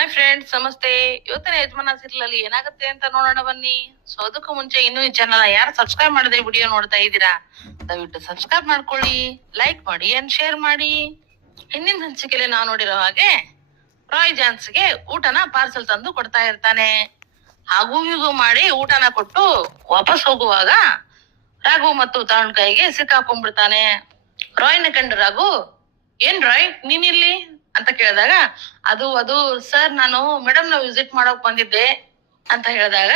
Hi friends, ನಮಸ್ತೆ. ಇವತ್ತಿನ ಯಜಮಾನ ಸೀರಿಯಲ್ ಅಲ್ಲಿ ಏನಾಗುತ್ತೆ ಅಂತ ನೋಡೋಣ ಬನ್ನಿ. ಸೊ ಅದಕ್ಕೂ ಮುಂಚೆ ಇನ್ನೂ ಈ ಚಾನಲ್ ಯಾರು ಸಬ್ಸ್ಕ್ರೈಬ್ ಮಾಡದೆ ವಿಡಿಯೋ ನೋಡ್ತಾ ಇದ್ದೀರಾ, ದಯವಿಟ್ಟು ಸಬ್ಸ್ಕ್ರೈಬ್ ಮಾಡ್ಕೊಳ್ಳಿ, ಲೈಕ್ ಮಾಡಿ ಅಂಡ್ ಶೇರ್ ಮಾಡಿ. ಹಿಂದಿನ ಹಂಚಿಕೆಯಲ್ಲಿ ನಾವು ನೋಡಿರೋ ಹಾಗೆ ರಾಯ್ ಜಾನ್ಸ್ಗೆ ಊಟನ ಪಾರ್ಸಲ್ ತಂದು ಕೊಡ್ತಾ ಇರ್ತಾನೆ. ಹಾಗೂ ಹೀಗೂ ಮಾಡಿ ಊಟನ ಕೊಟ್ಟು ವಾಪಸ್ ಹೋಗುವಾಗ ರಾಘು ಮತ್ತು ತರುಣ್ ಕೈಗೆ ಸಿಕ್ಕಾಕೊಂಡ್ಬಿಡ್ತಾನೆ. ರಾಯ್ನ ಕಂಡು ರಾಘು, ಏನ್ ರಾಯ್ ನೀನಿಲ್ಲಿ ಅಂತ ಕೇಳಿದಾಗ, ಅದು ಸರ್ ನಾನು ಮೇಡಮ್ ನ ವಿಸಿಟ್ ಮಾಡೋಕ್ ಬಂದಿದ್ದೆ ಅಂತ ಹೇಳಿದಾಗ,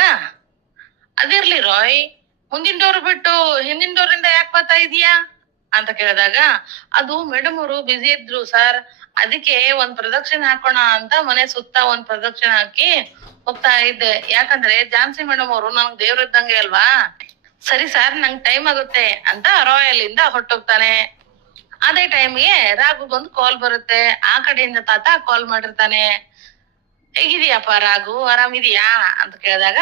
ಅದಿರ್ಲಿ ರಾಯ್, ಮುಂದಿನ ಡೋರ್ ಬಿಟ್ಟು ಹಿಂದಿನ ಡೋರಿಂದ ಯಾಕೆ ಬರ್ತಾ ಇದೀಯಾ ಅಂತ ಕೇಳಿದಾಗ, ಅದು ಮೇಡಮ್ ಅವರು ಬಿಸಿ ಇದ್ರು ಸರ್, ಅದಕ್ಕೆ ಒಂದ್ ಪ್ರದಕ್ಷಿಣೆ ಹಾಕೋಣ ಅಂತ ಮನೆ ಸುತ್ತ ಒಂದ್ ಪ್ರದಕ್ಷಿಣೆ ಹಾಕಿ ಹೋಗ್ತಾ ಇದ್ದೆ. ಯಾಕಂದ್ರೆ ಝಾನ್ಸಿ ಮೇಡಮ್ ಅವರು ನನ್ಗ್ ದೇವ್ರಿದ್ದಂಗೆ ಅಲ್ವಾ. ಸರಿ ಸರ್, ನಂಗ್ ಟೈಮ್ ಆಗುತ್ತೆ ಅಂತ ರಾಯ್ ಅಲ್ಲಿಂದ ಹೊರಟೋಗ್ತಾನೆ. ಅದೇ ಟೈಮ್ಗೆ ರಾಘುಗೊಂದು ಕಾಲ್ ಬರುತ್ತೆ. ಆ ಕಡೆಯಿಂದ ತಾತ ಕಾಲ್ ಮಾಡಿರ್ತಾನೆ. ಹೇಗಿದೀಯಪ್ಪ ರಾಘು, ಆರಾಮಿದೀಯಾ ಅಂತ ಕೇಳಿದಾಗ,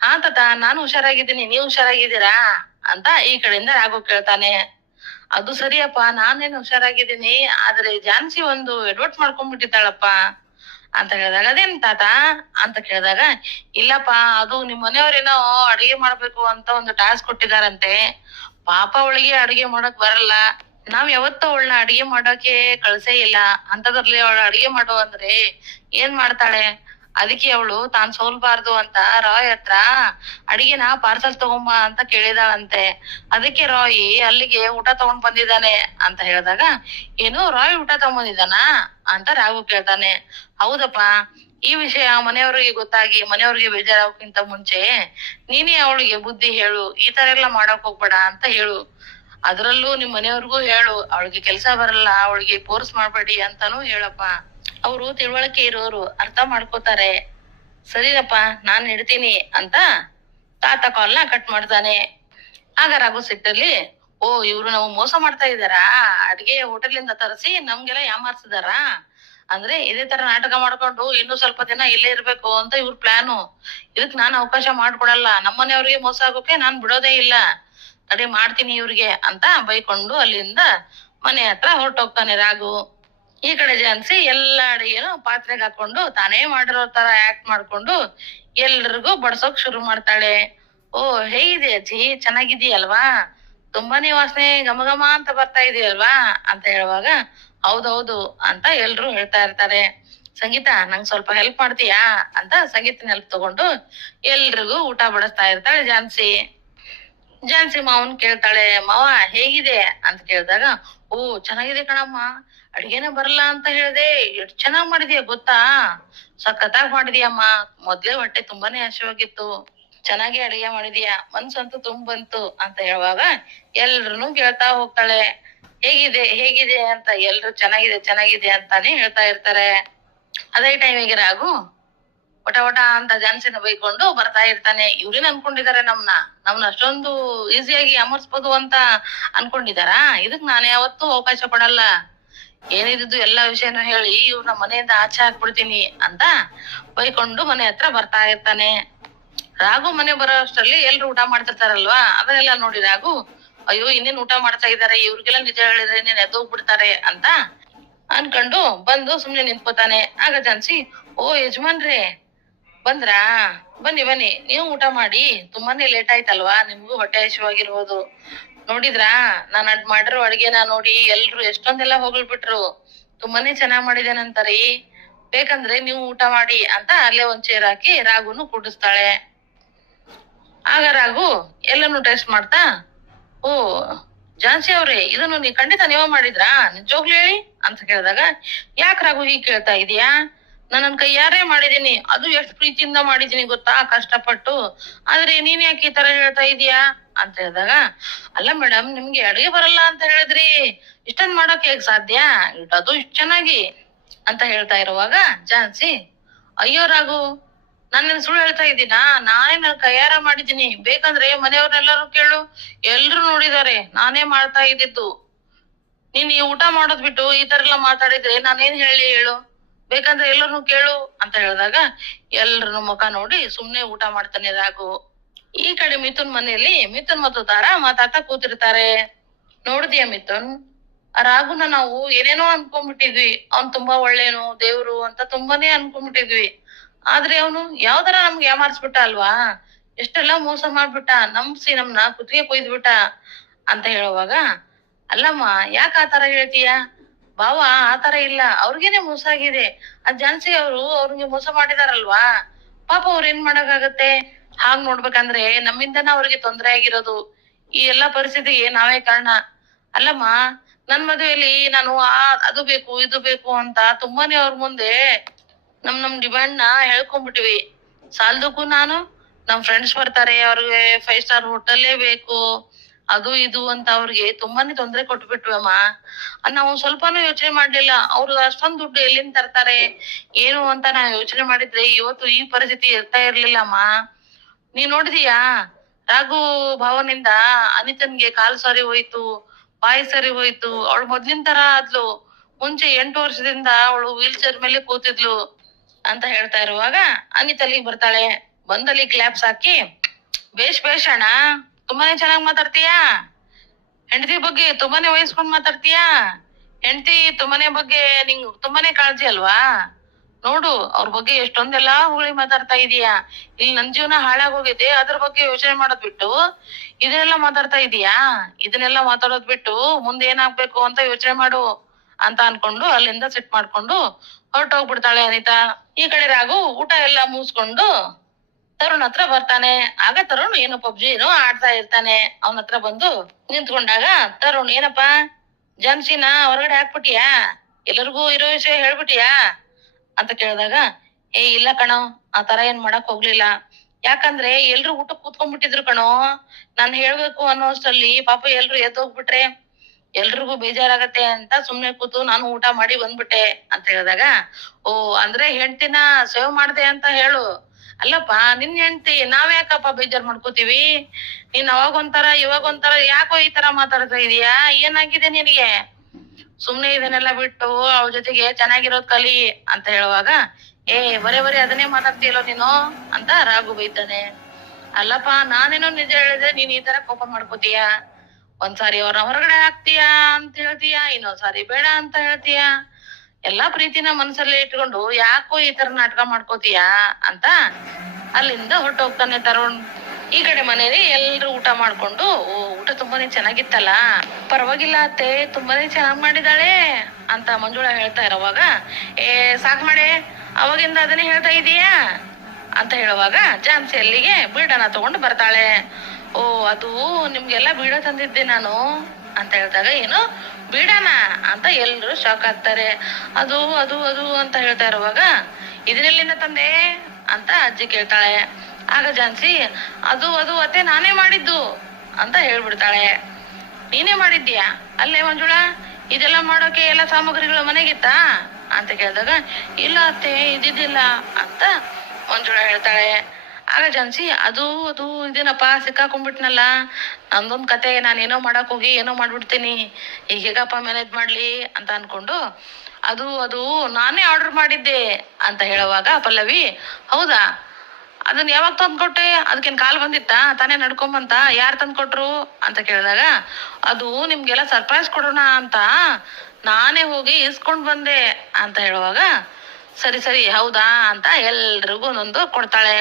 ಹಾ ತಾತ, ನಾನು ಹುಷಾರಾಗಿದ್ದೀನಿ, ನೀವು ಹುಷಾರಾಗಿದ್ದೀರಾ ಅಂತ ಈ ಕಡೆಯಿಂದ ರಾಘು ಕೇಳ್ತಾನೆ. ಅದು ಸರಿಯಪ್ಪ, ನಾನೇನು ಹುಷಾರಾಗಿದ್ದೀನಿ, ಆದ್ರೆ ಝಾನ್ಸಿ ಒಂದು ಎಡ್ವರ್ಟ್ ಮಾಡ್ಕೊಂಡ್ಬಿಟ್ಟಿದ್ದಾಳಪ್ಪ ಅಂತ ಹೇಳಿದಾಗ, ಅದೇನ್ ತಾತ ಅಂತ ಕೇಳಿದಾಗ, ಇಲ್ಲಪ್ಪ, ಅದು ನಿಮ್ ಮನೆಯವ್ರೇನೋ ಅಡಿಗೆ ಮಾಡ್ಬೇಕು ಅಂತ ಒಂದು ಟಾಸ್ಕ್ ಕೊಟ್ಟಿದಾರಂತೆ. ಪಾಪ ಅವಳಿಗೆ ಅಡಿಗೆ ಮಾಡಕ್ ಬರಲ್ಲ, ನಾವ್ ಯಾವತ್ತೂ ಅವಳನ್ನ ಅಡಿಗೆ ಮಾಡಕ್ಕೆ ಕಳ್ಸೇ ಇಲ್ಲ. ಅಂತದ್ರಲ್ಲಿ ಅವಳು ಅಡಿಗೆ ಮಾಡೋ ಅಂದ್ರೆ ಏನ್ ಮಾಡ್ತಾಳೆ, ಅದಕ್ಕೆ ಅವಳು ತಾನ್ ಸೋಲ್ಬಾರ್ದು ಅಂತ ರಾಯ್ ಹತ್ರ ಅಡಿಗೆನ ಪಾರ್ಸಲ್ ತಗೊಂಬ ಅಂತ ಕೇಳಿದಾಳಂತೆ. ಅದಕ್ಕೆ ರಾಯ್ ಅಲ್ಲಿಗೆ ಊಟ ತಗೊಂಡ್ ಬಂದಿದ್ದಾನೆ ಅಂತ ಹೇಳಿದಾಗ, ಏನು ರಾಯ್ ಊಟ ತಗೊಂಬಂದಿದ್ದಾನ ಅಂತ ರಾಘು ಕೇಳ್ತಾನೆ. ಹೌದಪ್ಪ, ಈ ವಿಷಯ ಮನೆಯವ್ರಿಗೆ ಗೊತ್ತಾಗಿ ಮನೆಯವ್ರಿಗೆ ಬೇಜಾರಾಗೋಕ್ಕಿಂತ ಮುಂಚೆ ನೀನೇ ಅವಳಿಗೆ ಬುದ್ಧಿ ಹೇಳು, ಈ ತರ ಎಲ್ಲ ಮಾಡಕ್ ಹೋಗ್ಬೇಡ ಅಂತ ಹೇಳು. ಅದ್ರಲ್ಲೂ ನಿಮ್ ಮನೆಯವ್ರಿಗೂ ಹೇಳು, ಅವಳಿಗೆ ಕೆಲ್ಸ ಬರಲ್ಲ, ಅವಳಿಗೆ ಫೋರ್ಸ್ ಮಾಡ್ಬೇಡಿ ಅಂತಾನು ಹೇಳಪ್ಪ. ಅವ್ರು ತಿಳುವಳಿಕೆ ಇರೋರು, ಅರ್ಥ ಮಾಡ್ಕೋತಾರೆ. ಸರಿನಪ್ಪ, ನಾನ್ ಇಡ್ತೀನಿ ಅಂತ ತಾತ ಕಾಲ್ನ ಕಟ್ ಮಾಡ್ತಾನೆ. ಆಗ ರಾಘು ಸಿಟ್ಟಲ್ಲಿ, ಓ ಇವ್ರು ನಾವು ಮೋಸ ಮಾಡ್ತಾ ಇದಾರಾ, ಅಡ್ಗೆ ಹೋಟೆಲ್ನಿಂದ ತರಿಸಿ ನಮ್ಗೆಲ್ಲ ಯಾಮಾರ್ಸಿದಾರ ಅಂದ್ರೆ ಇದೇ ತರ ನಾಟಕ ಮಾಡ್ಕೊಂಡು ಇನ್ನು ಸ್ವಲ್ಪ ದಿನ ಇಲ್ಲೇ ಇರ್ಬೇಕು ಅಂತ ಇವ್ರ ಪ್ಲಾನು. ಇದಕ್ ನಾನ್ ಅವಕಾಶ ಮಾಡ್ಕೊಡಲ್ಲ, ನಮ್ಮನೆಯವ್ರಿಗೆ ಮೋಸ ಆಗೋಕೆ ನಾನ್ ಬಿಡೋದೇ ಇಲ್ಲ, ತಡೆ ಮಾಡ್ತೀನಿ ಇವ್ರಿಗೆ ಅಂತ ಬೈಕೊಂಡು ಅಲ್ಲಿಂದ ಮನೆ ಹತ್ರ ಹೊರಟೋಗ್ತಾನೆ ರಾಘು. ಈ ಕಡೆ ಝಾನ್ಸಿ ಎಲ್ಲಾ ಅಡಿಗೆನು ಪಾತ್ರೆಗೆ ಹಾಕೊಂಡು ತಾನೇ ಮಾಡಿರೋ ತರ ಆಕ್ಟ್ ಮಾಡ್ಕೊಂಡು ಎಲ್ರಿಗೂ ಬಡ್ಸೋಕ್ ಶುರು ಮಾಡ್ತಾಳೆ. ಓ ಹೇಗಿದೆ ಅಜ್ಜಿ, ಚೆನ್ನಾಗಿದೀಯಲ್ವಾ, ತುಂಬಾನೇ ವಾಸನೆ ಘಮ ಘಮ ಅಂತ ಬರ್ತಾ ಇದೆಯಲ್ವಾ ಅಂತ ಹೇಳುವಾಗ, ಹೌದೌದು ಅಂತ ಎಲ್ರು ಹೇಳ್ತಾ ಇರ್ತಾರೆ. ಸಂಗೀತ, ನಂಗ್ ಸ್ವಲ್ಪ ಹೆಲ್ಪ್ ಮಾಡ್ತೀಯಾ ಅಂತ ಸಂಗೀತನ ಹೆಲ್ಪ್ ತಗೊಂಡು ಎಲ್ರಿಗೂ ಊಟ ಬಡಿಸ್ತಾ ಇರ್ತಾಳೆ ಝಾನ್ಸಿ. ಝಾನ್ಸಿ ಮಾವನ್ ಕೇಳ್ತಾಳೆ, ಮಾವ ಹೇಗಿದೆ ಅಂತ ಕೇಳಿದಾಗ, ಓ ಚೆನ್ನಾಗಿದೆ ಕಣಮ್ಮ, ಅಡ್ಗೆನ ಬರಲ್ಲ ಅಂತ ಹೇಳ್ದೆ, ಎಷ್ಟ್ ಚೆನ್ನಾಗ್ ಮಾಡಿದ್ಯಾ ಗೊತ್ತಾ, ಸಖತ್ತಾಗ್ ಮಾಡಿದ್ಯಮ್ಮ, ಮೊದ್ಲೇ ಹೊಟ್ಟೆ ತುಂಬಾನೇ ಹಸಿವಾಗಿತ್ತು, ಚೆನ್ನಾಗಿ ಅಡಿಗೆ ಮಾಡಿದ್ಯಾ, ಮನ್ಸಂತೂ ಬಂತು ಅಂತ ಹೇಳುವಾಗ ಎಲ್ರು ಕೇಳ್ತಾ ಹೋಗ್ತಾಳೆ, ಹೇಗಿದೆ ಹೇಗಿದೆ ಅಂತ. ಎಲ್ರು ಚೆನ್ನಾಗಿದೆ ಚೆನ್ನಾಗಿದೆ ಅಂತಾನೆ ಹೇಳ್ತಾ ಇರ್ತಾರೆ. ಅದೇ ಟೈಮಿಗೆ ರಾಘು ಒಟ ಅಂತ ಝಾನ್ಸಿನ ಬೈಕೊಂಡು ಬರ್ತಾ ಇರ್ತಾನೆ. ಇವ್ರೇನ್ ಅನ್ಕೊಂಡಿದಾರೆ, ನಮ್ನ ಅಷ್ಟೊಂದು ಈಸಿಯಾಗಿ ಅಮರ್ಸ್ಬೋದು ಅಂತ ಅನ್ಕೊಂಡಿದಾರ, ಇದಕ್ ನಾನು ಯಾವತ್ತೂ ಅವಕಾಶ ಕೊಡಲ್ಲ, ಏನಿದ್ದು ಎಲ್ಲಾ ವಿಷಯನೂ ಹೇಳಿ ಇವ್ರನ್ನ ಮನೆಯಿಂದ ಆಚೆ ಹಾಕ್ಬಿಡ್ತೀನಿ ಅಂತ ಬೈಕೊಂಡು ಮನೆ ಹತ್ರ ಬರ್ತಾ ಇರ್ತಾನೆ. ರಾಘು ಮನೆ ಬರೋ ಅಷ್ಟರಲ್ಲಿ ಎಲ್ರು ಊಟ ಮಾಡ್ತಿರ್ತಾರಲ್ವಾ, ಅದನ್ನೆಲ್ಲ ನೋಡಿ ರಾಘು, ಅಯ್ಯೋ ಇನ್ನೇನ್ ಊಟ ಮಾಡ್ತಾ ಇದಾರೆ, ಇವ್ರಿಗೆಲ್ಲ ನಿಜ ಹೇಳಿದ್ರೆ ಇನ್ನೇನ್ ಎದ್ದೋಗ್ಬಿಡ್ತಾರೆ ಅಂತ ಅನ್ಕೊಂಡು ಬಂದು ಸುಮ್ನೆ ನಿಂತ್ಕೋತಾನೆ. ಆಗ ಝಾನ್ಸಿ, ಓ ಯಜಮಾನ್ರೇ ಬಂದ್ರಾ, ಬನ್ನಿ ಬನ್ನಿ, ನೀವು ಊಟ ಮಾಡಿ, ತುಂಬಾನೇ ಲೇಟ್ ಆಯ್ತಲ್ವಾ, ನಿಮ್ಗೂ ಹೊಟ್ಟೆ ಹಸಿವಾಗಿರ್ಬೋದು. ನೋಡಿದ್ರಾ ನಾನ್ ಮಾಡಿರೋ ಅಡ್ಗೆನ ನೋಡಿ ಎಲ್ರು ಎಷ್ಟೊಂದೆಲ್ಲ ಹೊಗಳ್ಬಿಟ್ರು, ತುಂಬಾನೇ ಚೆನ್ನಾಗ್ ಮಾಡಿದೇನಂತಾರೀ, ಬೇಕಂದ್ರೆ ನೀವು ಊಟ ಮಾಡಿ ಅಂತ ಅಲ್ಲೇ ಒಂದ್ ಚೇರ್ ಹಾಕಿ ರಾಘುನು ಕೂಡಿಸ್ತಾಳೆ. ಆಗ ರಾಘು ಎಲ್ಲಾನು ಟೇಸ್ಟ್ ಮಾಡ್ತಾ, ಓ ಝಾನ್ಸಿ ಅವ್ರೆ, ಇದನ್ನು ಖಂಡಿತ ನೀವೇ ಮಾಡಿದ್ರಾ, ನಿಜವಾಗ್ಲೂ ಹೇಳಿ ಅಂತ ಕೇಳಿದಾಗ, ಯಾಕೆ ರಾಘು ಹೀಗ್ ಕೇಳ್ತಾ ಇದೀಯಾ, ನನ್ನ ಕೈಯಾರೆ ಮಾಡಿದೀನಿ, ಅದು ಎಷ್ಟು ಪ್ರೀತಿಯಿಂದ ಮಾಡಿದೀನಿ ಗೊತ್ತಾ, ಕಷ್ಟಪಟ್ಟು, ಆದ್ರೆ ನೀನ್ ಯಾಕೆ ಈ ತರ ಹೇಳ್ತಾ ಇದೀಯಾ ಅಂತ ಹೇಳಿದಾಗ, ಅಲ್ಲ ಮೇಡಮ್, ನಿಮ್ಗೆ ಅಡುಗೆ ಬರಲ್ಲ ಅಂತ ಹೇಳಿದ್ರಿ, ಇಷ್ಟೊಂದ್ ಮಾಡೋಕೆ ಹೇಗ್ ಸಾಧ್ಯ, ಅದು ಇಷ್ಟ ಚೆನ್ನಾಗಿ ಅಂತ ಹೇಳ್ತಾ ಇರುವಾಗ ಝಾನ್ಸಿ, ಅಯ್ಯೋ ರಾಘು, ನಾನೇನ್ ಸುಳ್ಳು ಹೇಳ್ತಾ ಇದ್ದೀನಾ, ನಾನೇ ನನ್ ಕೈಯಾರ ಮಾಡಿದೀನಿ, ಬೇಕಂದ್ರೆ ಮನೆಯವ್ರನ್ನೆಲ್ಲರೂ ಕೇಳು, ಎಲ್ರು ನೋಡಿದಾರೆ ನಾನೇ ಮಾಡ್ತಾ ಇದ್ದಿದ್ದು, ನೀನ್ ಈ ಊಟ ಮಾಡೋದ್ ಬಿಟ್ಟು ಈ ತರ ಎಲ್ಲ ಮಾತಾಡಿದ್ರೆ ನಾನೇನ್ ಹೇಳು, ಬೇಕಂದ್ರೆ ಎಲ್ಲರನ್ನು ಕೇಳು ಅಂತ ಹೇಳಿದಾಗ ಎಲ್ರನ್ನು ಮುಖ ನೋಡಿ ಸುಮ್ನೆ ಊಟ ಮಾಡ್ತಾನೆ ರಾಘು. ಈ ಕಡೆ ಮಿಥುನ್ ಮನೆಯಲ್ಲಿ ಮಿಥುನ್ ಮತ್ತು ತಾರಾ ಮಾತಾಡ್ತಾ ಕೂತಿರ್ತಾರೆ. ನೋಡಿದ್ಯಾ ಮಿಥುನ್, ಆ ರಾಘುನ ನಾವು ಏನೇನೋ ಅನ್ಕೊಂಡ್ಬಿಟ್ಟಿದ್ವಿ. ಅವ್ನ್ ತುಂಬಾ ಒಳ್ಳೇನು ದೇವ್ರು ಅಂತ ತುಂಬಾನೇ ಅನ್ಕೊಂಡ್ಬಿಟ್ಟಿದ್ವಿ. ಆದ್ರೆ ಅವನು ಯಾವ್ದರ ನಮ್ಗೆ ಯಾಮಾರ್ಸ್ಬಿಟ್ಟ ಅಲ್ವಾ, ಎಷ್ಟೆಲ್ಲಾ ಮೋಸ ಮಾಡ್ಬಿಟ್ಟ, ನಂಬ್ಸಿ ನಮ್ನ ಕುತ್ತಿಗೆ ಕೊಯ್ದ್ಬಿಟ್ಟ ಅಂತ ಹೇಳುವಾಗ, ಅಲ್ಲಮ್ಮ ಯಾಕ ಆತರ ಹೇಳ್ತೀಯ ಭಾವ, ಆತರ ಇಲ್ಲ, ಅವ್ರಿಗೇನೆ ಮೋಸ ಆಗಿದೆ. ಆ ಝಾನ್ಸಿ ಅವ್ರಿಗೆ ಮೋಸ ಮಾಡಿದಾರಲ್ವಾ, ಪಾಪ ಅವ್ರ ಏನ್ ಮಾಡಕ್ಕಾಗತ್ತೆ. ಹಾಗ್ ನೋಡ್ಬೇಕಂದ್ರೆ ನಮ್ಮಿಂದನ ಅವ್ರಿಗೆ ತೊಂದ್ರೆ ಆಗಿರೋದು. ಈ ಎಲ್ಲಾ ಪರಿಸ್ಥಿತಿಗೆ ನಾವೇ ಕಾರಣ. ಅಲ್ಲಮ್ಮ, ನನ್ ಮದುವೆಯಲ್ಲಿ ನಾನು ಅದು ಬೇಕು ಇದು ಬೇಕು ಅಂತ ತುಂಬಾನೇ ಅವ್ರ ಮುಂದೆ ನಮ್ ಡಿಮ್ಯಾಂಡ್ ನ ಹೇಳ್ಕೊಂಡ್ಬಿಟ್ಟಿವಿ. ಸಾಲದಕ್ಕೂ ನಾನು ನಮ್ ಫ್ರೆಂಡ್ಸ್ ಬರ್ತಾರೆ, ಅವ್ರಿಗೆ 5 ಸ್ಟಾರ್ ಹೋಟೆಲ್ಲೇ ಬೇಕು, ಅದು ಇದು ಅಂತ ಅವ್ರಿಗೆ ತುಂಬಾನೇ ತೊಂದ್ರೆ ಕೊಟ್ಬಿಟ್ವಮ್ಮ. ನಾವು ಸ್ವಲ್ಪನೂ ಯೋಚನೆ ಮಾಡ್ಲಿಲ್ಲ. ಅವ್ರು ಅಷ್ಟೊಂದ್ ದುಡ್ಡು ಎಲ್ಲಿಂದ ತರ್ತಾರೆ ಏನು ಅಂತ ನಾವ್ ಯೋಚನೆ ಮಾಡಿದ್ರೆ ಇವತ್ತು ಈ ಪರಿಸ್ಥಿತಿ ಇರ್ತಾ ಇರ್ಲಿಲ್ಲಮ್ಮ. ನೀವ್ ನೋಡಿದೀಯಾ, ರಾಘು ಭಾವನಿಂದ ಅನಿತನ್ಗೆ ಕಾಲ್ ಸರಿ ಹೋಯ್ತು, ಬಾಯಿ ಸರಿ ಹೋಯ್ತು. ಅವಳು ಮೊದ್ಲಿನ ತರ ಆದ್ಲು. ಮುಂಚೆ 8 ವರ್ಷದಿಂದ ಅವಳು ವೀಲ್ ಚೇರ್ ಮೇಲೆ ಕೂತಿದ್ಲು ಅಂತ ಹೇಳ್ತಾ ಇರುವಾಗ ಅನಿತ್ ಅಲ್ಲಿಗೆ ಬರ್ತಾಳೆ. ಬಂದಲ್ಲಿ ಕ್ಲಾಪ್ಸ್ ಹಾಕಿ, ಬೇಷ್ ಅಣ್ಣ, ತುಂಬಾನೇ ಚೆನ್ನಾಗ್ ಮಾತಾಡ್ತೀಯಾ, ಹೆಂಡತಿ ಬಗ್ಗೆ ತುಂಬಾನೇ ವಹಿಸ್ಕೊಂಡ್ ಮಾತಾಡ್ತೀಯಾ, ಹೆಂಡತಿ ತುಂಬಾನೇ ಬಗ್ಗೆ ನಿಂಗ್ ತುಂಬಾನೇ ಕಾಳಜಿ ಅಲ್ವಾ, ನೋಡು ಅವ್ರ ಬಗ್ಗೆ ಎಷ್ಟೊಂದೆಲ್ಲಾ ಹೊಗಳಿ ಮಾತಾಡ್ತಾ ಇದೀಯಾ. ಇಲ್ಲಿ ನನ್ ಜೀವನ ಹಾಳಾಗೋಗಿದೆ, ಅದ್ರ ಬಗ್ಗೆ ಯೋಚನೆ ಮಾಡೋದ್ ಬಿಟ್ಟು ಇದನ್ನೆಲ್ಲ ಮಾತಾಡ್ತಾ ಇದೀಯಾ. ಇದನ್ನೆಲ್ಲ ಮಾತಾಡೋದ್ ಬಿಟ್ಟು ಮುಂದೆ ಏನಾಗ್ಬೇಕು ಅಂತ ಯೋಚನೆ ಮಾಡು ಅಂತ ಅನ್ಕೊಂಡು ಅಲ್ಲಿಂದ ಸಿಟ್ ಮಾಡ್ಕೊಂಡು ಹೊರಟೋಗ್ಬಿಡ್ತಾಳೆ ಅನಿತಾ. ಈ ಕಡೆ ರಾಘು ಊಟ ಎಲ್ಲ ಮುಗಿಸ್ಕೊಂಡು ತರುಣ್ ಹತ್ರ ಬರ್ತಾನೆ. ಆಗ ತರುಣ್ ಏನೋ ಪಬ್ಜಿ ಏನೋ ಆಡ್ತಾ ಇರ್ತಾನೆ. ಅವನ ಹತ್ರ ಬಂದು ನಿಂತ್ಕೊಂಡಾಗ ತರುಣ್, ಏನಪ್ಪಾ ಝಾನ್ಸಿನ ಹೊರಗಡೆ ಹಾಕ್ಬಿಟ್ಟಿಯಾ, ಎಲ್ಲರಿಗೂ ಇರೋ ವಿಷಯ ಹೇಳ್ಬಿಟ್ಟಿಯಾ ಅಂತ ಕೇಳಿದಾಗ, ಇಲ್ಲ ಕಣೋ, ಆ ತರ ಏನ್ ಮಾಡಕ್ ಹೋಗ್ಲಿಲ್ಲ. ಯಾಕಂದ್ರೆ ಎಲ್ರು ಊಟಕ್ ಕೂತ್ಕೊಂಡ್ಬಿಟ್ಟಿದ್ರು ಕಣೋ, ನಾನ್ ಹೇಳ್ಬೇಕು ಅನ್ನೋ ಅಷ್ಟರಲ್ಲಿ ಪಾಪ ಎಲ್ರು ಎದ್ದೋಗ್ಬಿಟ್ರೆ ಎಲ್ರಿಗೂ ಬೇಜಾರಾಗತ್ತೆ ಅಂತ ಸುಮ್ನೆ ಕೂತು ನಾನು ಊಟ ಮಾಡಿ ಬಂದ್ಬಿಟ್ಟೆ ಅಂತ ಹೇಳಿದಾಗ, ಓ ಅಂದ್ರೆ ಹೆಂಡ್ತಿನ ಸೇವ್ ಮಾಡ್ದೆ ಅಂತ ಹೇಳು. ಅಲ್ಲಪ್ಪ, ನಿನ್ ಹೆಂಡ್ತಿ ನಾವ್ಯಾಕಪ್ಪ ಬೇಜಾರ್ ಮಾಡ್ಕೋತೀವಿ. ನೀನ್ ಅವಾಗೊಂಥರ ಇವಾಗೊಂಥರ ಯಾಕೋ ಈ ತರ ಮಾತಾಡ್ತಾ ಇದೀಯಾ, ಏನಾಗಿದೆ ನಿನಗೆ, ಸುಮ್ನೆ ಇದನ್ನೆಲ್ಲ ಬಿಟ್ಟು ಅವಳ ಜೊತೆಗೆ ಚೆನ್ನಾಗಿರೋದ್ ಕಲಿ ಅಂತ ಹೇಳುವಾಗ, ಬರೇ ಅದನ್ನೇ ಮಾತಾಡ್ತೀಯಲ್ಲೋ ನೀನು ಅಂತ ರಾಘು ಬೈತಾನೆ. ಅಲ್ಲಪ್ಪ, ನಾನೇನೋ ನಿಜ ಹೇಳಿದ್ರೆ ನೀನ್ ಈ ತರ ಕೋಪ ಮಾಡ್ಕೋತೀಯ. ಒಂದ್ಸಾರಿ ಅವ್ರನ್ನ ಹೊರಗಡೆ ಹಾಕ್ತೀಯಾ ಅಂತ ಹೇಳ್ತೀಯ, ಇನ್ನೊಂದ್ಸಾರಿ ಬೇಡ ಅಂತ ಹೇಳ್ತೀಯ. ಎಲ್ಲಾ ಪ್ರೀತಿನ ಮನಸ್ಸಲ್ಲಿ ಇಟ್ಕೊಂಡು ಯಾಕೋ ಈ ತರ ನಾಟಕ ಮಾಡ್ಕೋತೀಯ ಅಂತ ಅಲ್ಲಿಂದ ಹೊರಟೋಗ್ತಾನೆ ತರುಣ್. ಈ ಕಡೆ ಮನೇಲಿ ಎಲ್ರು ಊಟ ಮಾಡ್ಕೊಂಡು, ಊಟ ತುಂಬಾನೇ ಚೆನ್ನಾಗಿತ್ತಲ್ಲ, ಪರವಾಗಿಲ್ಲ ಅತ್ತೆ, ತುಂಬಾನೇ ಚೆನ್ನಾಗ್ ಮಾಡಿದಾಳೆ ಅಂತ ಮಂಜುಳಾ ಹೇಳ್ತಾ ಇರೋವಾಗ, ಸಾಕ್ ಮಾಡೆ, ಅವಾಗಿಂದ ಅದನ್ನೇ ಹೇಳ್ತಾ ಇದೀಯಾ ಅಂತ ಹೇಳುವಾಗ ಝಾನ್ಸಿ ಅಲ್ಲಿಗೆ ಬೀಡನ ತಗೊಂಡು ಬರ್ತಾಳೆ. ಅದು ನಿಮ್ಗೆಲ್ಲಾ ಬೀಡ ತಂದಿದ್ದೆ ನಾನು ಅಂತ ಹೇಳಿದಾಗ, ಏನು ಬೀಡನ ಅಂತ ಎಲ್ರು ಶಾಕ್ ಆಗ್ತಾರೆ. ಅದು ಅದು ಅದು ಅಂತ ಹೇಳ್ತಾ ಇರುವಾಗ, ಇದನ್ನೆಲ್ಲಿಂದ ತಂದೆ ಅಂತ ಅಜ್ಜಿ ಕೇಳ್ತಾಳೆ. ಆಗ ಝಾನ್ಸಿ, ಅದು ಅದು ಅತ್ತೆ ನಾನೇ ಮಾಡಿದ್ದು ಅಂತ ಹೇಳ್ಬಿಡ್ತಾಳೆ. ನೀನೇ ಮಾಡಿದ್ಯಾ, ಅಲ್ಲೇ ಮಂಜುಳಾ, ಇದೆಲ್ಲ ಮಾಡೋಕೆ ಎಲ್ಲ ಸಾಮಗ್ರಿಗಳು ಮನೆಗಿತ್ತಾ ಅಂತ ಕೇಳಿದಾಗ, ಇಲ್ಲ ಅತ್ತೆ ಇದ್ದಿದ್ದಿಲ್ಲ ಅಂತ ಮಂಜುಳಾ ಹೇಳ್ತಾಳೆ. ಆಗ ಝಾನ್ಸಿ, ಅದು ಅದು ಇದೇನಪ್ಪ, ಸಿಕ್ಕಾಕೊಂಡ್ಬಿಟ್ನಲ್ಲ, ನಂದೊಂದ್ ಕತೆ, ನಾನೇನೋ ಮಾಡಕ್ ಹೋಗಿ ಏನೋ ಮಾಡ್ಬಿಡ್ತೀನಿ, ಈಗ ಹೇಗಪ್ಪ ಮ್ಯಾನೇಜ್ ಮಾಡ್ಲಿ ಅಂತ ಅನ್ಕೊಂಡು, ಅದು ಅದು ನಾನೇ ಆರ್ಡರ್ ಮಾಡಿದ್ದೆ ಅಂತ ಹೇಳುವಾಗ ಪಲ್ಲವಿ, ಹೌದಾ, ಅದನ್ನ ಯಾವಾಗ ತಂದ್ಕೊಟ್ಟೆ, ಅದಕ್ಕೇನ್ ಕಾಲ್ ಬಂದಿತ್ತಾ, ತಾನೇ ನಡ್ಕೊಂಬಂತ, ಯಾರ್ ತಂದ್ಕೊಟ್ರು ಅಂತ ಕೇಳಿದಾಗ, ಅದು ನಿಮ್ಗೆಲ್ಲ ಸರ್ಪ್ರೈಸ್ ಕೊಡೋಣ ಅಂತ ನಾನೇ ಹೋಗಿ ಇಸ್ಕೊಂಡ್ ಬಂದೆ ಅಂತ ಹೇಳುವಾಗ, ಸರಿ ಹೌದಾ ಅಂತ ಎಲ್ರಿಗೂ ಒಂದೊಂದು ಕೊಡ್ತಾಳೆ.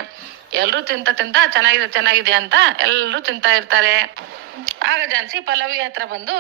ಎಲ್ರು ತಿಂತ ಚೆನ್ನಾಗಿದೆ ಅಂತ ಎಲ್ರು ತಿಂತಾ ಇರ್ತಾರೆ. ಆಗ ಝಾನ್ಸಿ ಪಲ್ಲವಿ ಹತ್ರ ಬಂದು,